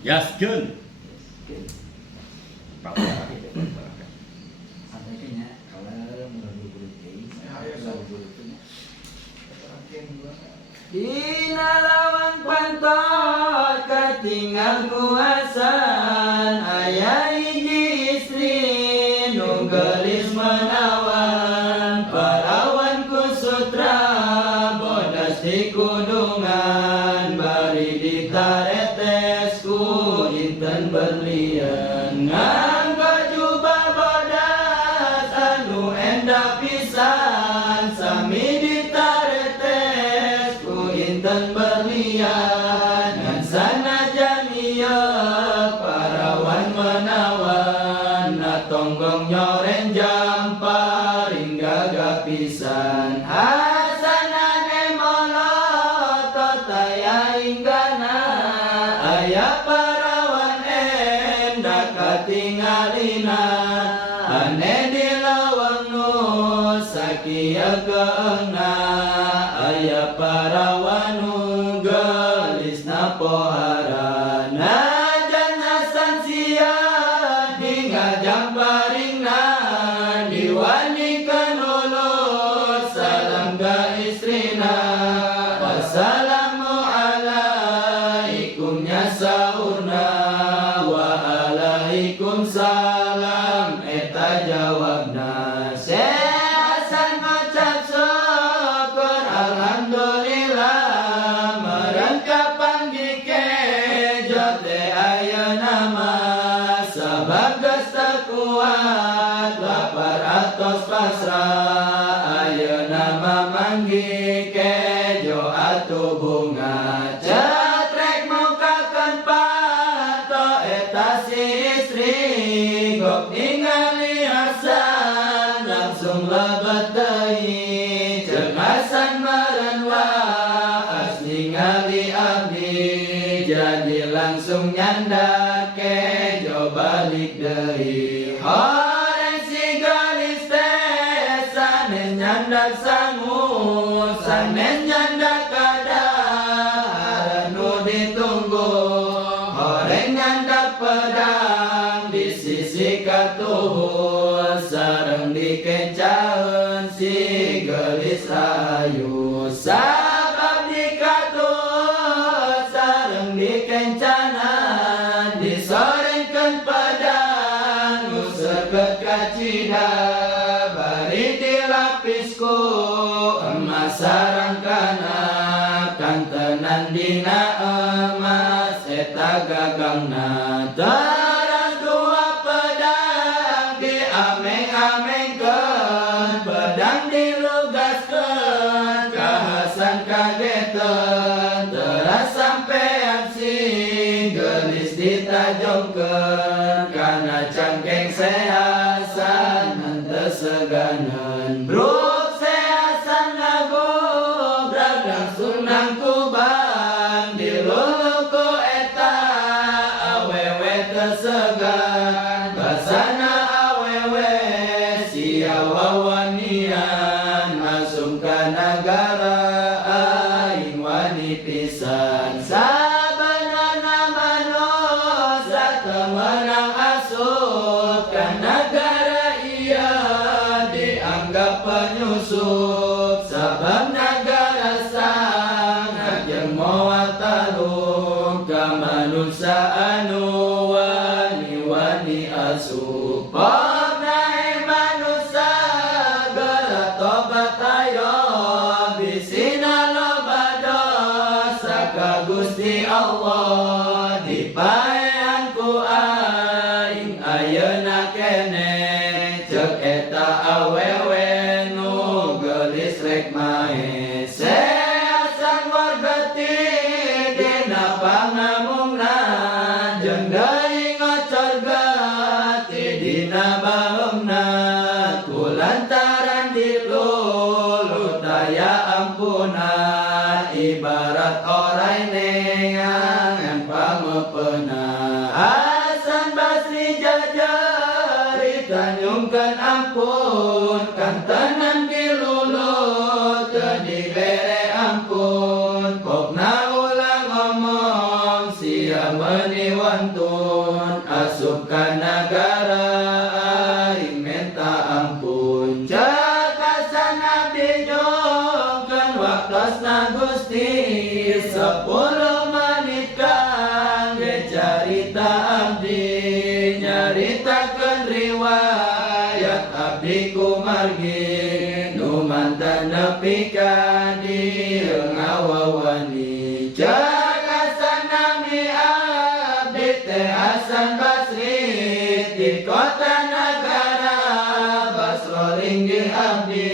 Yaskeun. Santai nya kalau mulai dina lawan pantot katingal kuasan aya hiji istri nu geulis menawan parawan ku sutra bodas di kudungan bari ditaretes ku inten berlian nganggo jubah bodas anu endah pisan sami ditaretes ku inten berlian ngan sanajan ieu parawan menawan na tonggong nyoren jam paring gagah pisan hasanane molot aya inggana aya parawan endah katingalina ane di lawang nu sakieu keungna aya parawan nu gelisna poharana janasan sia hingga jam paringna diwanikeun ulun salam ka istrina assalamualaikum nya saurna waalaikumsalam eta jawabna Hasan ngucap syukur alhamdulillah meureun kapanggih kejo teh ayeuna mah sabab geus teu kuat lapar atos pasrah ayeuna mah manggih kejo atuh bunga cetrek mukakeun pato eta si istri gok ningali Hasan langsung lebet deui jeung Hasan meureun waas ningali abdi jadi langsung nyandak kejo balik deui horeng si gelis teh sanes nyandak sangu sanes nyandak kadar nu ditunggu horeng nyandak pedang di sisi katuhul sareng dikencaeun si gelis rahayu sabab dikatuhul sareng dikencanan disorengkeun pedang nu seukeut kacida bari dilapis ku emas sarangkana kantenan dina emas eta gagangna terus dua pedang diameng-amengkeun pedang dilugaskeun ka Hasan kageteun terus sampean si gelis ditajongkeun kana cangkeng se Hasan henteu seganeun bruk se Hasan ngagobrak langsung nang kubang diluluh ku eta awewe teu segan basana awewe sia wawanian asum ka nagara aing wani pisan sabanana manusia teu meunang asup ka nagara ieu dianggap penyusup sabab nagara sangat jeung moal taluk ka manusia anu wani-wani asup pokna manusia geura tobat ayo bisina loba dosa ka Gusti Allah dipaean ku aing ayeuna kene ceuk eta awewe nu geulis rek mae se Hasan wargati dina pangamungna jeung deui ngocor gati dina baheumna kulantaran diluluh daya ampunan ibarat orai neangan pamepeuna Hasan Basri jajari tanyungkeun ampun kantenan diluluh teu dibere ampun pokna ulah ngomong sia meniwantun asup ka nagara aing menta ampun cakasan abdi nyongkeun waktosna Gusti 10 menit kangge carita abdi nyaritakeun riwayat abdi kumargi nu mantan nepi ka dieu ngawawani cakasan nami abdi teh Hasan Basri di kota nagara Basro linggih abdi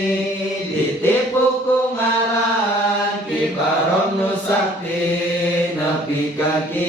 ditipu ku ngaran Ki Barom nu sakti nepi ka Kiai